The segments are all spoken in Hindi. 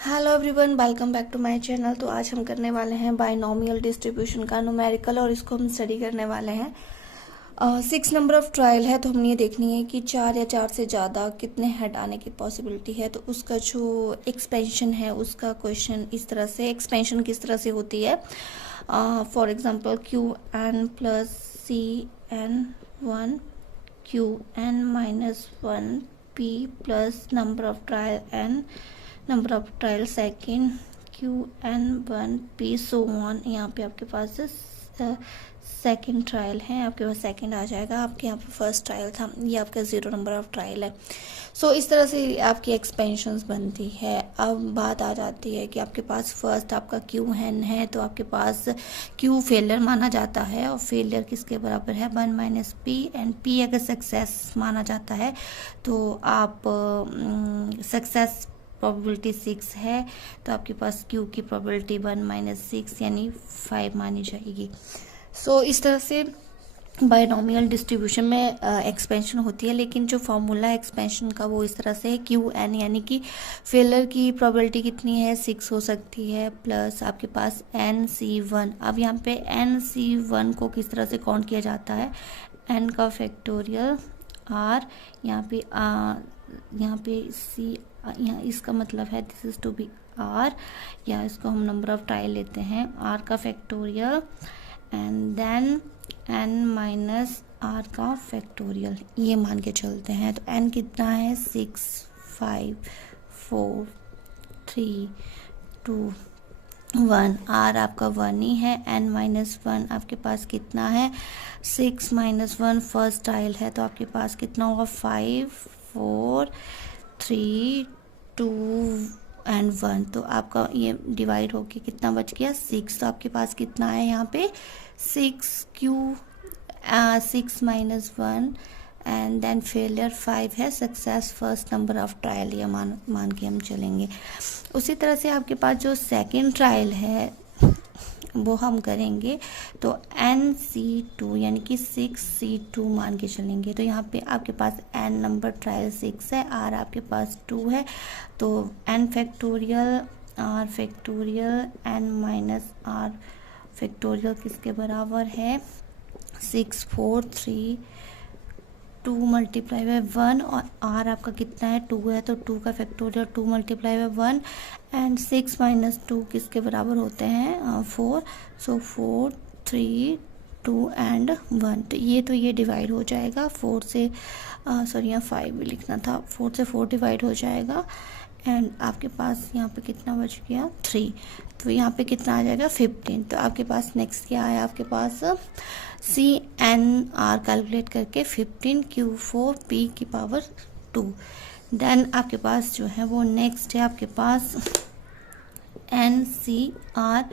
Hello everyone, welcome back to my channel. तो आज हम करने वाले हैं बाइनोमियल डिस्ट्रीब्यूशन का न्यूमेरिकल और इसको हम स्टडी करने वाले हैं। 6 नंबर ऑफ ट्रायल है, तो हमने ये देखनी है कि 4 या 4 से ज़्यादा कितने हेड आने की पॉसिबिलिटी है। तो उसका जो एक्सपेंशन है उसका क्वेश्चन इस तरह से, एक्सपेंशन किस तरह से होती है। For example Qn plus Cn1 Qn-1 P plus number of trial n, number of trial second Qn1 P so on. यहाँ पे आपके पास सेकेंड ट्रायल है, आपके पास सेकेंड आ जाएगा, आपके यहाँ पे फर्स्ट ट्रायल था, ये आपका 0 नंबर ऑफ ट्रायल है। सो इस तरह से आपकी एक्सपेंशंस बनती है। अब बात आ जाती है कि आपके पास फर्स्ट आपका Qn है, तो आपके पास Q फेलियर माना जाता है और फेलियर किसके बराबर है 1 माइनस P, एंड P अगर सक्सेस माना जाता है तो आप सक्सेस प्रोबेबिलिटी 6 है, तो आपके पास Q की प्रोबेबिलिटी 1 माइनस 6 यानी 5 मानी जाएगी। सो इस तरह से बाइनोमियल डिस्ट्रीब्यूशन में एक्सपेंशन होती है, लेकिन जो फॉर्मूला एक्सपेंशन का वो इस तरह से है Qn यानी कि फेलियर की प्रोबेबिलिटी कितनी है 6 हो सकती है, प्लस आपके पास NC1। अब यहाँ पे NC1 को किस तरह से काउंट किया जाता है, n का फैक्टोरियल r, यहाँ पे C, यहाँ इसका मतलब है this is to be r, या इसको हम नंबर ऑफ ट्रायल लेते हैं r का factorial and then n minus r का फैक्टोरियल, ये मान के चलते हैं। तो n कितना है 6 5 4 3 2 1, r आपका 1 ही है, n माइनस 1 आपके पास कितना है 6 माइनस 1 फर्स्ट ट्रायल है, तो आपके पास कितना होगा 5 4 3 2 एंड 1। तो आपका ये डिवाइड होके कितना बच गया 6। तो आपके पास कितना है यहाँ पे 6 माइनस 1 एंड देन फेलियर 5 है, success first number of trial, ये मान के हम चलेंगे। उसी तरह से आपके पास जो सेकंड ट्रायल है वो हम करेंगे, तो NC2 यानी कि 6C2 मान के चलेंगे। तो यहाँ पे आपके पास n नंबर ट्रायल 6 है, r आपके पास 2 है, तो n factorial r factorial n minus r factorial किसके बराबर है 6 4 3 2 मल्टीप्लाई बाय 1, और r आपका कितना है 2 है, तो 2 का factorial 2 multiply by 1 and 6 minus 2 किसके बराबर होते हैं 4। सो 4 3 2 एंड 1, तो ये डिवाइड हो जाएगा 4 से, सॉरी यहाँ 5 भी लिखना था, 4 से 4 डिवाइड हो जाएगा एंड आपके पास यहाँ पे कितना बच गया 3, तो यहाँ पे कितना आ जाएगा 15। तो आपके पास नेक्स्ट क्या है, आपके पास CnR कैलकुलेट करके 15 Q4 P की पावर 2। देन आपके पास जो है वो नेक्स्ट है आपके पास NCR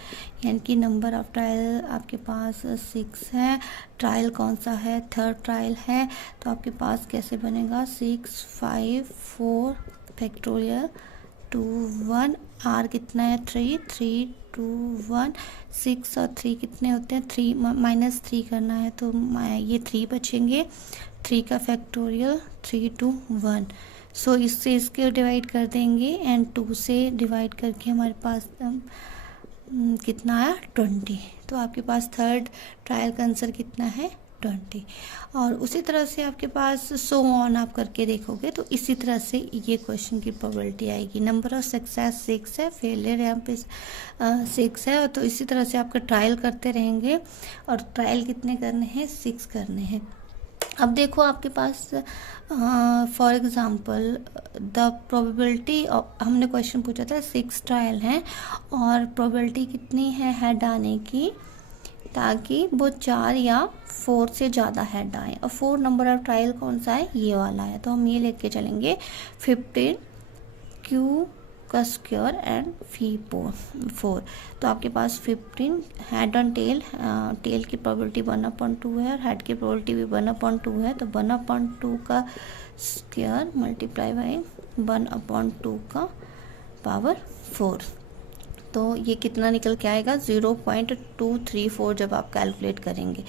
यानी कि नंबर ऑफ ट्रायल आपके पास 6 है, ट्रायल कौन सा है थर्ड ट्रायल है, तो आपके पास कैसे बनेगा 6 5 4 फैक्टोरियल 2 1, r कितना है 3 3 2 1, 6 और 3 कितने होते हैं 3 माइनस 3 करना है, तो ये 3 बचेंगे, 3 का फैक्टोरियल 3 2 1। सो इससे इसके डिवाइड कर देंगे एंड 2 से डिवाइड करके हमारे पास कितना आया 20। तो आपके पास थर्ड ट्रायल का आंसर कितना है 20। और उसी तरह से आपके पास सो ऑन आप करके देखोगे तो इसी तरह से ये क्वेश्चन की प्रोबेबिलिटी आएगी। नंबर ऑफ सक्सेस 6 है, फेलियर यहाँ पे 6 है, तो इसी तरह से आपका ट्रायल करते रहेंगे, और ट्रायल कितने करने हैं 6 करने हैं। अब देखो आपके पास फॉर एग्ज़ाम्पल द प्रोबेबिलिटी, हमने क्वेश्चन पूछा था 6 ट्रायल हैं और प्रोबेबिलिटी कितनी है हेड आने की, ताकि वो 4 या 4 से ज़्यादा हेड आए, और 4 नंबर ऑफ ट्रायल कौन सा है ये वाला है, तो हम ये लेके चलेंगे 15 Q का स्क्वायर एंड फी 4। तो आपके पास 15 हेड ऑन टेल, टेल की प्रोबेबिलिटी 1/2 है और हेड की प्रोबेबिलिटी भी 1/2 है, तो 1/2 का स्क्वायर मल्टीप्लाई बाई 1/2 का पावर 4। तो ये कितना निकल के आएगा 0.234 जब आप कैलकुलेट करेंगे।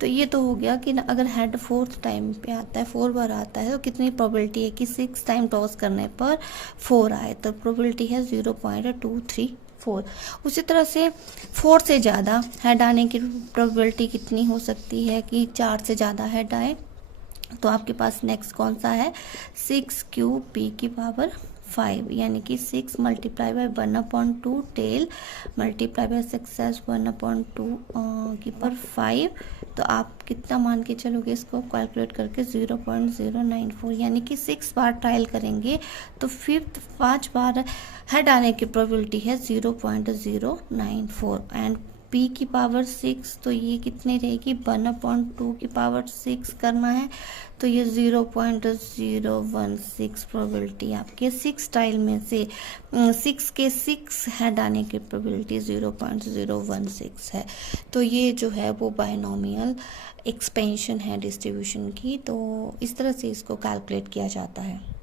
तो ये तो हो गया कि अगर हेड 4th टाइम पे आता है, 4 बार आता है, तो कितनी प्रोबेबिलिटी है कि 6 टाइम टॉस करने पर 4 आए, तो प्रोबेबिलिटी है 0.234। उसी तरह से 4 से ज़्यादा हेड आने की प्रोबेबिलिटी कितनी हो सकती है कि 4 से ज़्यादा हेड आए। तो आपके पास नेक्स्ट कौन सा है 6p⁵, यानी कि 6 multiply by 1/2 tail multiply by success 1/2 की पर 5। तो आप कितना मान के चलोगे इसको कैलकुलेट करके 0.094, यानी कि 6 बार ट्रायल करेंगे तो 5 बार हेड आने की प्रोबेबिलिटी है 0.094। एंड p⁶, तो ये कितनी रहेगी 1/2 करना है, तो ये 0.016 प्रोबेबिलिटी आपके 6 टाइल में से 6 के 6 हेड आने की प्रोबेबिलिटी 0.016 है। तो ये जो है वो बायनोमियल एक्सपेंशन है डिस्ट्रीब्यूशन की। तो इस तरह से इसको कैलकुलेट किया जाता है।